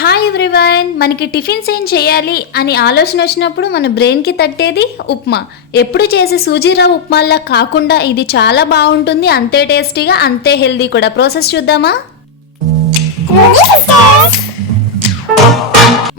Hi everyone, మనకి tiffins ఏం చేయాలి అని ఆలోచన వచ్చినప్పుడు మన బ్రెయిన్కి తట్టేది ఉప్మా. ఎప్పుడు చేసే సూజీ రవ్వ ఉప్మాలా కాకుండా ఇది చాలా బాగుంటుంది, అంతే టేస్టీగా, అంతే హెల్దీ కూడా. ప్రాసెస్ చూద్దామా?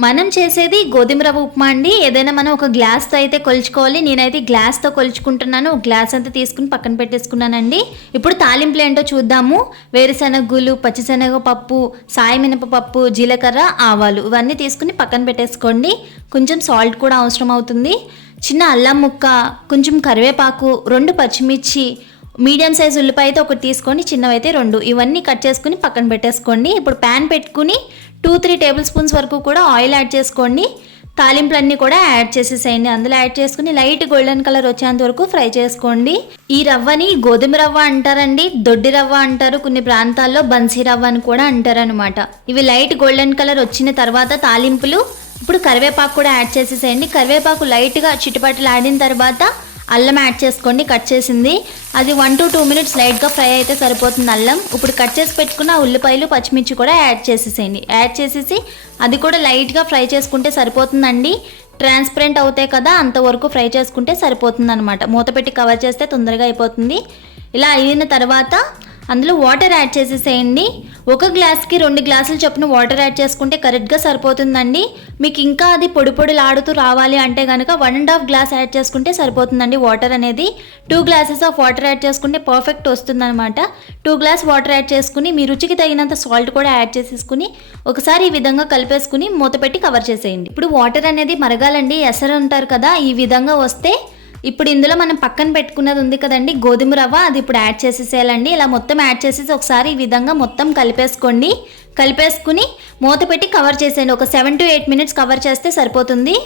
మనం చేసేది గోధుమ రవ్వ ఉప్మా అండి. ఏదైనా మనం ఒక గ్లాస్తో అయితే కొలుచుకోవాలి. నేనైతే గ్లాస్తో కొలుచుకుంటున్నాను. ఒక గ్లాస్ అంతా తీసుకుని పక్కన పెట్టేసుకున్నానండి. ఇప్పుడు తాలింపులు ఏంటో చూద్దాము. వేరుశనగ గుళ్ళు, పచ్చిశనగ పప్పు, సాయమినపప్పు, జీలకర్ర, ఆవాలు ఇవన్నీ తీసుకుని పక్కన పెట్టేసుకోండి. కొంచెం సాల్ట్ కూడా అవసరం అవుతుంది. చిన్న అల్లం ముక్క, కొంచెం కరివేపాకు, 2 పచ్చిమిర్చి, మీడియం సైజ్ ఉల్లిపాయ అయితే ఒకటి తీసుకోండి, చిన్నవైతే 2. ఇవన్నీ కట్ చేసుకుని పక్కన పెట్టేసుకోండి. ఇప్పుడు ప్యాన్ పెట్టుకుని 2-3 టేబుల్ స్పూన్స్ వరకు కూడా ఆయిల్ యాడ్ చేసుకోండి. తాలింపులన్నీ కూడా యాడ్ చేసేసేయండి. అందులో యాడ్ చేసుకుని లైట్ గోల్డెన్ కలర్ వచ్చేంత వరకు ఫ్రై చేసుకోండి. ఈ రవ్వని గోధుమ రవ్వ అంటారండి, దొడ్డి రవ్వ అంటారు, కొన్ని ప్రాంతాల్లో బన్సీ రవ్వ అని కూడా అంటారు అనమాట. ఇవి లైట్ గోల్డెన్ కలర్ వచ్చిన తర్వాత తాలింపులు, ఇప్పుడు కరివేపాకు కూడా యాడ్ చేసేసేయండి. కరివేపాకు లైట్గా చిటిపట్లు ఆడిన తర్వాత అల్లం యాడ్ చేసుకోండి, కట్ చేసింది. అది 1 to 2 minutes లైట్గా ఫ్రై అయితే సరిపోతుంది అల్లం. ఇప్పుడు కట్ చేసి పెట్టుకున్న ఉల్లిపాయలు, పచ్చిమిర్చి కూడా యాడ్ చేసేసేయండి. యాడ్ చేసేసి అది కూడా లైట్గా ఫ్రై చేసుకుంటే సరిపోతుందండి. ట్రాన్స్పరెంట్ అవుతాయి కదా, అంతవరకు ఫ్రై చేసుకుంటే సరిపోతుంది అనమాట. మూత పెట్టి కవర్ చేస్తే తొందరగా అయిపోతుంది. ఇలా అయిన తర్వాత అందులో వాటర్ యాడ్ చేసేసేయండి. 1 గ్లాస్కి 2 గ్లాసులు చొప్పున వాటర్ యాడ్ చేసుకుంటే కరెక్ట్గా సరిపోతుందండి. మీకు ఇంకా అది పొడి పొడిలాడుతూ రావాలి అంటే కనుక 1.5 గ్లాస్ యాడ్ చేసుకుంటే సరిపోతుందండి వాటర్ అనేది. 2 గ్లాసెస్ ఆఫ్ వాటర్ యాడ్ చేసుకుంటే పర్ఫెక్ట్ వస్తుందన్నమాట. 2 గ్లాస్ వాటర్ యాడ్ చేసుకుని మీ రుచికి తగినంత సాల్ట్ కూడా యాడ్ చేసేసుకుని ఒకసారి ఈ విధంగా కలిపేసుకుని మూత పెట్టి కవర్ చేసేయండి. ఇప్పుడు వాటర్ అనేది మరగాలండి. ఎసరు అంటారు కదా, ఈ విధంగా వస్తే ఇప్పుడు ఇందులో మనం పక్కన పెట్టుకున్నది ఉంది కదండి గోధుమ రవ్వ, అది ఇప్పుడు యాడ్ చేసేసేయాలండి. ఇలా మొత్తం యాడ్ చేసేసి ఒకసారి ఈ విధంగా మొత్తం కలిపేసుకోండి. కలిపేసుకుని మూత పెట్టి కవర్ చేసేయండి. ఒక 7 to 8 minutes కవర్ చేస్తే సరిపోతుంది.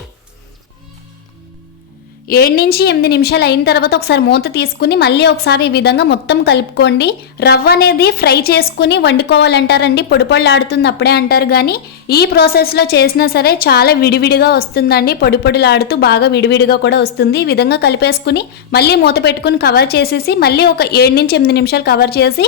7 నుంచి 8 నిమిషాలు అయిన తర్వాత ఒకసారి మూత తీసుకుని మళ్ళీ ఒకసారి ఈ విధంగా మొత్తం కలుపుకోండి. రవ్వ అనేది ఫ్రై చేసుకుని వండుకోవాలంటారండి, పొడి పొడిలాడుతుంది అప్పుడే అంటారు. కానీ ఈ ప్రాసెస్లో చేసినా సరే చాలా విడివిడిగా వస్తుందండి. పొడి పొడిలాడుతూ బాగా విడివిడిగా కూడా వస్తుంది. ఈ విధంగా కలిపేసుకుని మళ్ళీ మూత పెట్టుకుని కవర్ చేసేసి మళ్ళీ ఒక 7 నుంచి 8 నిమిషాలు కవర్ చేసి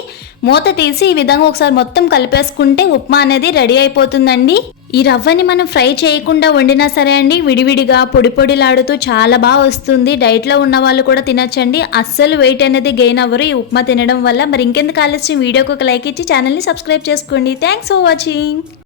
మూత తీసి ఈ విధంగా ఒకసారి మొత్తం కలిపేసుకుంటే ఉప్మా అనేది రెడీ అయిపోతుందండి. ఈ రవ్వని మనం ఫ్రై చేయకుండా వండినా సరే అండి, విడివిడిగా పొడి పొడిలాడుతూ చాలా బాగా వస్తుంది. డైట్లో ఉన్న వాళ్ళు కూడా తినచ్చండి. అస్సలు వెయిట్ అనేది గెయిన్ అవ్వరు ఈ ఉప్మా తినడం వల్ల. మరి ఇంకెందుకు ఆలస్యం, వీడియోకి ఒక లైక్ ఇచ్చి ఛానల్ని సబ్స్క్రైబ్ చేసుకోండి. Thanks for watching.